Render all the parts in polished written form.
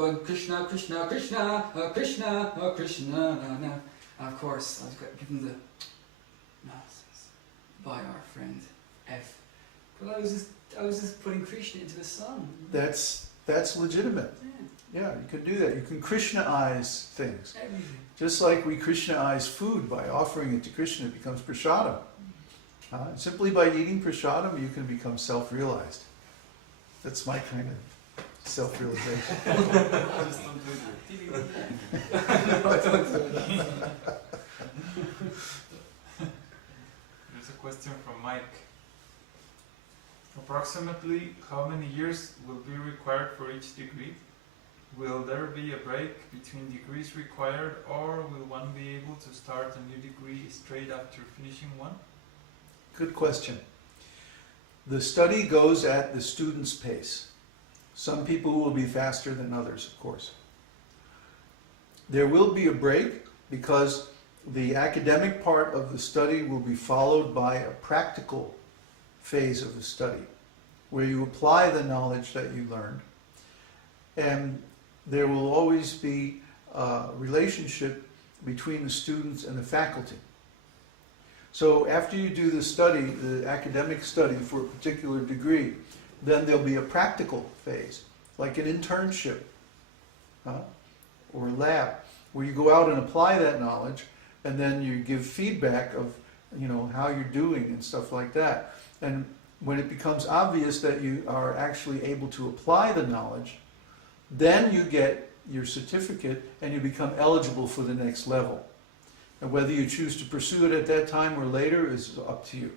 going Kṛṣṇa, Kṛṣṇa, Kṛṣṇa, Kṛṣṇa, Kṛṣṇa, na. Of course, I was given the nonsense by our friend F. But I was just putting Kṛṣṇa into the song. That's legitimate. Yeah, you can do that. You can Krishna-ize things. Everything. Just like we Krishna-ize food by offering it to Krishna, it becomes prasadam. Simply by eating prasadam, you can become self-realized. That's my kind of self-realization. Just don't do it. There's a question from Mike. Approximately how many years will be required for each degree? Will there be a break between degrees required, or will one be able to start a new degree straight after finishing one? Good question. The study goes at the student's pace. Some people will be faster than others, of course. There will be a break because the academic part of the study will be followed by a practical phase of the study where you apply the knowledge that you learned, and there will always be a relationship between the students and the faculty. So after you do the study, the academic study for a particular degree, then there'll be a practical phase, like an internship or a lab, where you go out and apply that knowledge, and then you give feedback of, how you're doing and stuff like that. And when it becomes obvious that you are actually able to apply the knowledge, then you get your certificate and you become eligible for the next level. And whether you choose to pursue it at that time or later is up to you.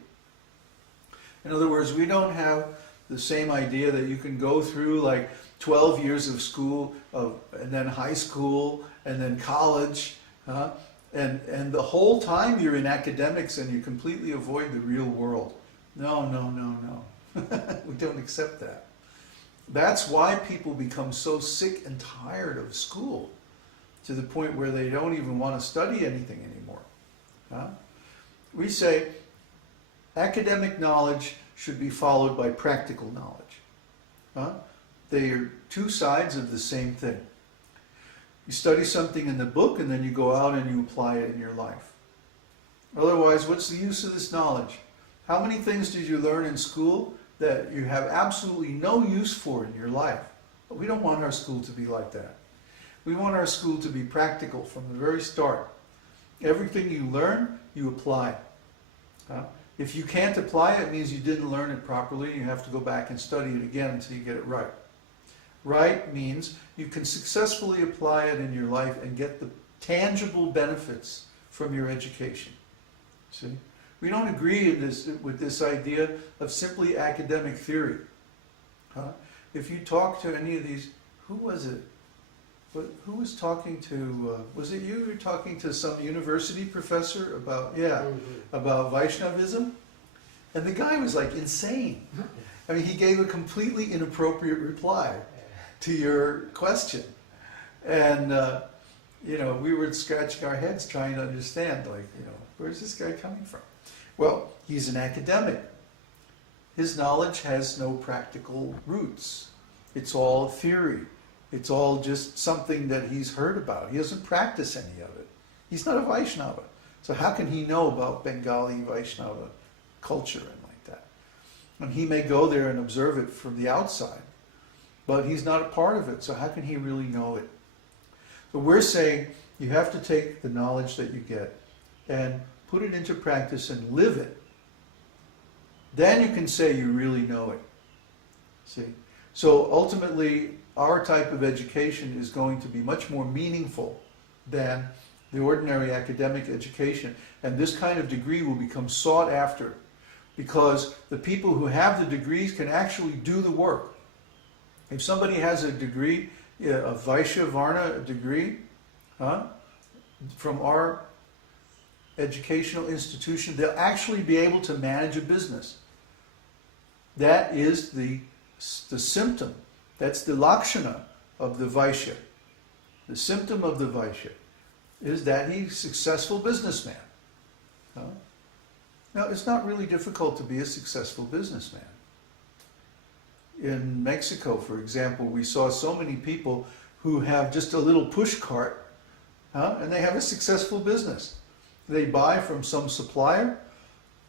In other words, we don't have the same idea that you can go through like 12 years of school, and then high school, and then college, and the whole time you're in academics and you completely avoid the real world. No, no, no, no. We don't accept that. That's why people become so sick and tired of school, to the point where they don't even want to study anything anymore. We say academic knowledge should be followed by practical knowledge. They are two sides of the same thing. You study something in the book and then you go out and you apply it in your life. Otherwise, what's the use of this knowledge? How many things did you learn in school that you have absolutely no use for in your life? But we don't want our school to be like that. We want our school to be practical from the very start. Everything you learn, you apply. If you can't apply it, it means you didn't learn it properly, and you have to go back and study it again until you get it right. Right means you can successfully apply it in your life and get the tangible benefits from your education. See? We don't agree with this idea of simply academic theory. If you talk to any of these, who was it? Who was talking to, was it you? You were talking to some university professor about, about Vaishnavism? And the guy was like insane. I mean, he gave a completely inappropriate reply to your question. And, we were scratching our heads trying to understand, where's this guy coming from? Well, he's an academic. His knowledge has no practical roots. It's all theory. It's all just something that he's heard about. He doesn't practice any of it. He's not a Vaishnava. So how can he know about Bengali Vaishnava culture and like that? And he may go there and observe it from the outside, but he's not a part of it, so how can he really know it? So we're saying you have to take the knowledge that you get and put it into practice and live it. Then you can say you really know it. See? So ultimately, our type of education is going to be much more meaningful than the ordinary academic education. And this kind of degree will become sought after because the people who have the degrees can actually do the work. If somebody has a degree, a Vaishya Varna degree, from our educational institution, they'll actually be able to manage a business. That is the symptom. That's the lakshana of the Vaishya. The symptom of the Vaishya is that he's a successful businessman. Now, it's not really difficult to be a successful businessman. In Mexico, for example, we saw so many people who have just a little push cart, and they have a successful business. They buy from some supplier,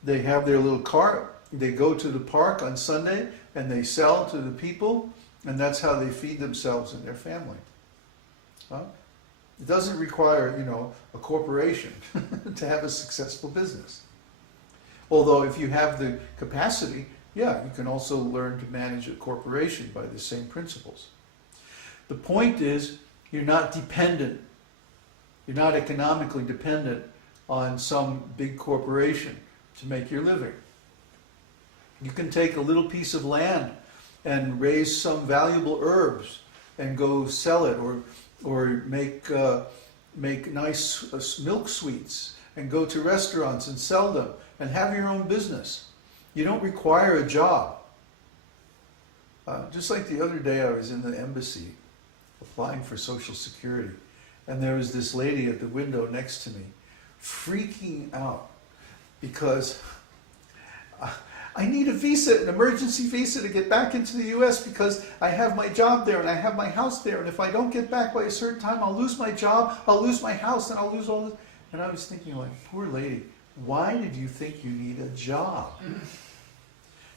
they have their little cart, they go to the park on Sunday and they sell to the people, and that's how they feed themselves and their family. It doesn't require, a corporation to have a successful business. Although if you have the capacity, yeah, you can also learn to manage a corporation by the same principles. The point is, you're not dependent, you're not economically dependent on some big corporation to make your living. You can take a little piece of land and raise some valuable herbs and go sell it, or make nice milk sweets and go to restaurants and sell them and have your own business. You don't require a job. Just like the other day, I was in the embassy applying for Social Security, and there was this lady at the window next to me freaking out because I need a visa, an emergency visa, to get back into the US because I have my job there and I have my house there, and if I don't get back by a certain time, I'll lose my job, I'll lose my house, and I'll lose all this. And I was thinking, like, poor lady, why did you think you need a job?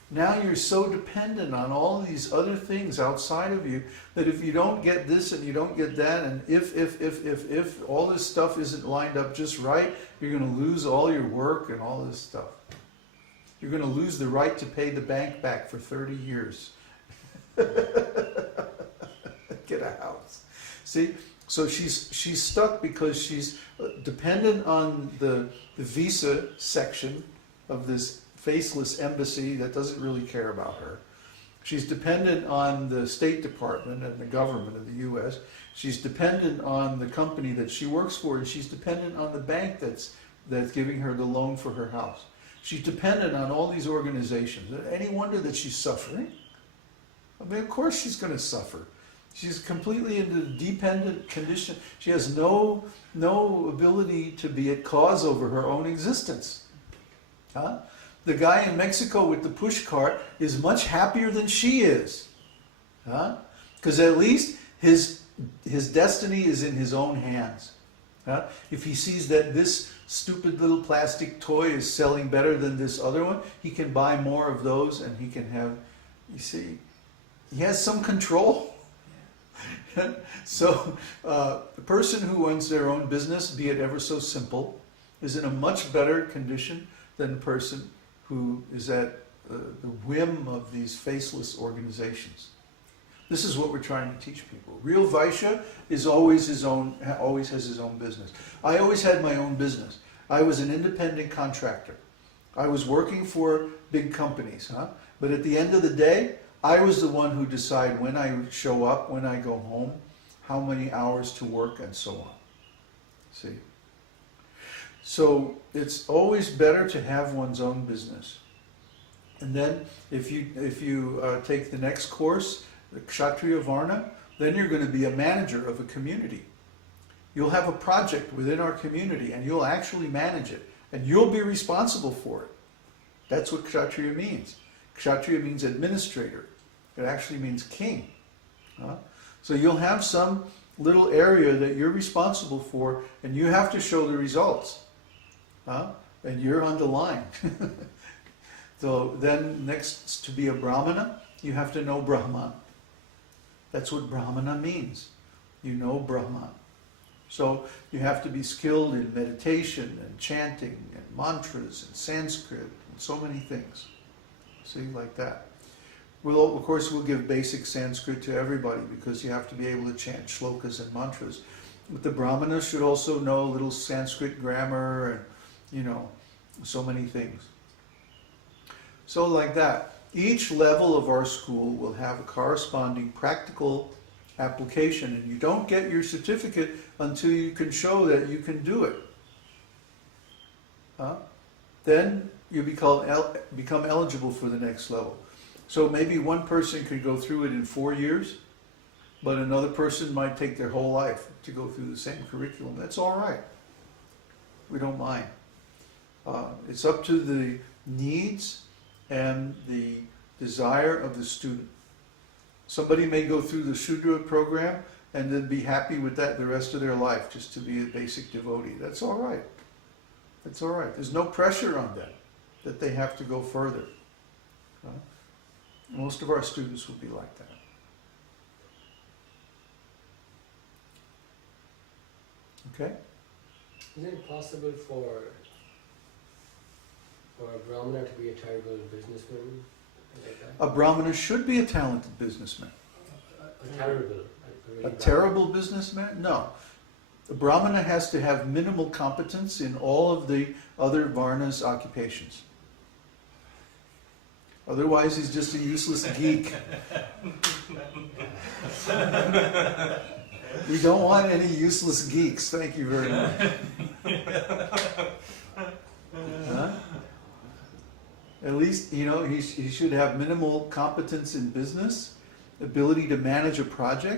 Now you're so dependent on all these other things outside of you that if you don't get this and you don't get that, and if all this stuff isn't lined up just right, you're going to lose all your work and all this stuff. You're going to lose the right to pay the bank back for 30 years. Get a house. See? So she's stuck because she's dependent on the visa section of this faceless embassy that doesn't really care about her. She's dependent on the State Department and the government of the US. She's dependent on the company that she works for, and she's dependent on the bank that's giving her the loan for her house. She's dependent on all these organizations. Any wonder that she's suffering? I mean, of course she's going to suffer. She's completely in the dependent condition. She has no ability to be at cause over her own existence. The guy in Mexico with the push cart is much happier than she is. Because at least his destiny is in his own hands. If he sees that this stupid little plastic toy is selling better than this other one, he can buy more of those, and he can have, you see, he has some control. So the person who owns their own business, be it ever so simple, is in a much better condition than the person who is at the whim of these faceless organizations. This is what we're trying to teach people. Real Vaishya is always has his own business. I always had my own business. I was an independent contractor. I was working for big companies, but at the end of the day, I was the one who decided when I show up, when I go home, how many hours to work, and so on. See? So it's always better to have one's own business. And then if you take the next course, the Kshatriya Varna, then you're going to be a manager of a community. You'll have a project within our community and you'll actually manage it. And you'll be responsible for it. That's what Kshatriya means. Kshatriya means administrator. It actually means king. So you'll have some little area that you're responsible for, and you have to show the results. And you're on the line. So then next, to be a Brahmana, you have to know Brahmā. That's what Brahmana means. You know Brahmā. So you have to be skilled in meditation and chanting and mantras and Sanskrit and so many things. See, like that. Of course, we'll give basic Sanskrit to everybody because you have to be able to chant shlokas and mantras. But the Brahmana should also know a little Sanskrit grammar and, so many things. So like that. Each level of our school will have a corresponding practical application, and you don't get your certificate until you can show that you can do it. Then you become eligible for the next level. So maybe one person could go through it in 4 years, but another person might take their whole life to go through the same curriculum. That's all right. We don't mind. It's up to the needs and the desire of the student. Somebody may go through the Shudra program and then be happy with that the rest of their life, just to be a basic devotee. That's all right. That's all right. There's no pressure on them that they have to go further. Most of our students will be like that. Okay? Is it possible for a Brahmana to be a terrible businessman? Like that? A Brahmana should be a talented businessman. A terrible. Really A bad. terrible businessman? No. A Brahmana has to have minimal competence in all of the other Varna's occupations. Otherwise, he's just a useless geek. We don't want any useless geeks. Thank you very much. Huh? At least, he should have minimal competence in business, ability to manage a project,